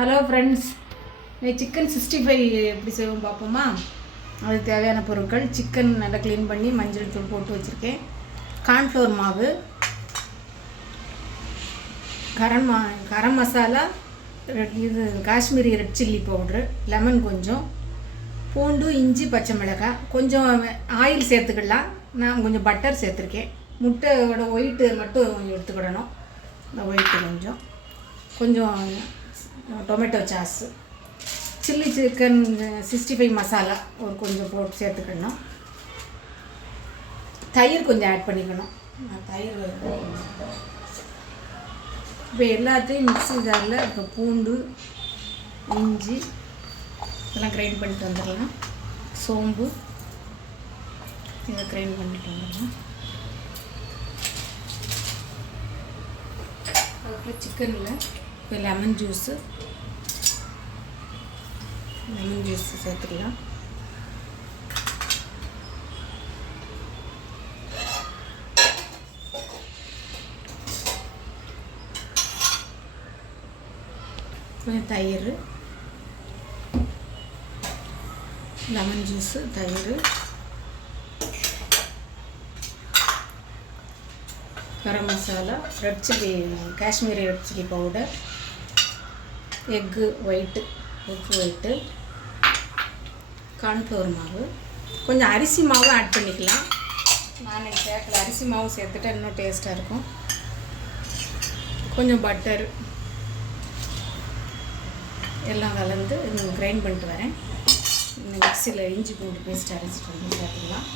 Hello friends chicken sixty five எப்படி செய்வோம் பார்ப்போமா? அதுக்கு தேவையான பொருட்கள் சிக்கன் நல்லா க்ளீன் பண்ணி மஞ்சள் தூள் போட்டு வச்சுருக்கேன். கார்ன்ஃப்ளவர் மாவு கரம் மா கரம் மசாலா ரெட் இது Kashmiri red chilli powder lemon கொஞ்சம் பூண்டு இஞ்சி பச்சை மிளகாய் கொஞ்சம் ஆயில் சேர்த்துக்கலாம் நான் கொஞ்சம் பட்டர் சேர்த்துருக்கேன். முட்டையோட ஒயிட்டு மட்டும் கொஞ்சம் எடுத்துக்கிடணும். இந்த ஒயிட்டு கொஞ்சம். கொஞ்சம் tomato sauce chilli chicken sixty five masala ஒரு கொஞ்சம் போட்டு சேர்த்துக்கணும். தயிர் கொஞ்சம் ஆட் பண்ணிக்கணும். தயிர் இப்போ எல்லாத்தையும் மிக்ஸி ஜாரில் இப்போ பூண்டு இஞ்சி இதெல்லாம் கிரைண்ட் பண்ணிட்டு வந்துடலாம். சோம்பு இதை கிரைண்ட் பண்ணிட்டு வந்துடலாம். அதுக்கப்புறம் சிக்கனில் இப்போ லெமன் ஜூஸு லெமன் ஜூஸ் சேர்த்துக்கலாம் கொஞ்சம் தயிர் லெமன் ஜூஸு தயிர் garam masala red chilli Kashmiri red chilli powder egg white egg white cornflour மாவு. கொஞ்சம் அரிசி மாவும் ஆட் பண்ணிக்கலாம். நான் சேர்க்கல. அரிசி மாவு சேர்த்துட்டா இன்னும் டேஸ்ட்டாக இருக்கும். கொஞ்சம் பட்டர் எல்லாம் கலந்து கிரைண்ட் பண்ணிட்டு வரேன். இந்த மிக்சியில் இஞ்சி பூண்டு பேஸ்ட் அரைச்சிட்டு வந்து சேர்த்துக்கலாம்.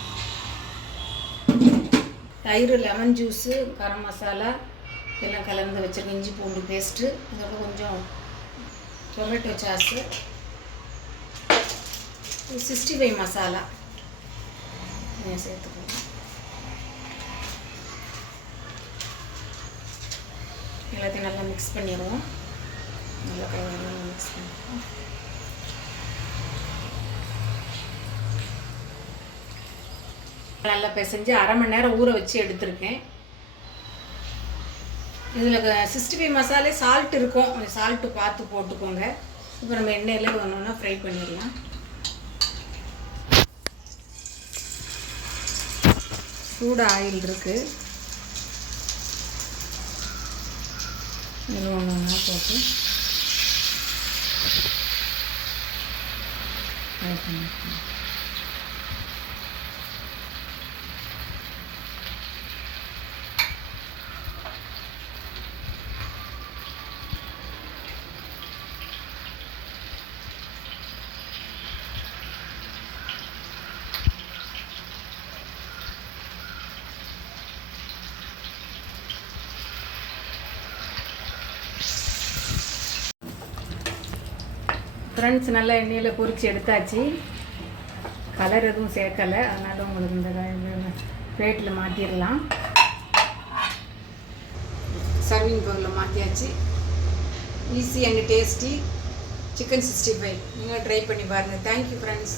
தயிர் லெமன் ஜூஸு கரம் மசாலா எல்லாம் கலந்து வச்சுருக்கேன். இஞ்சி பூண்டு பேஸ்ட்டு இதோட கொஞ்சம் tomato sauce sixty five masala. நீங்கள் சேர்த்துக்கணும் எல்லாத்தையும் நல்லா மிக்ஸ் பண்ணிடுவோம். நல்லா மிக்ஸ் பண்ணிடுவோம். நல்லா பிசைஞ்சு அரை மணி நேரம் ஊற வச்சு எடுத்திருக்கேன். இதில் சிக்ஸ்டி ஃபைவ் மசாலே சால்ட் இருக்கும். சால்ட்டு பார்த்து போட்டுக்கோங்க. இப்போ நம்ம எண்ணெயில் ஒன்று ஒன்றா ஃப்ரை பண்ணிடலாம். சூடு ஆயில் இருக்குது ஒன்று ஒன்றா போட்டு ஃப்ரை பண்ணிக்கலாம். ஃப்ரெண்ட்ஸ் நல்லா எண்ணெயில் பொறிச்சு எடுத்தாச்சு. கலர் எதுவும் சேர்க்கலை. அதனால் உங்களுக்கு இந்த பிளேட்டில் மாற்றிடலாம் சர்விங் பவுலில் மாற்றியாச்சு easy and tasty chicken sixty five நீங்கள் ட்ரை பண்ணி பாருங்கள் தேங்க்யூ ஃப்ரெண்ட்ஸ்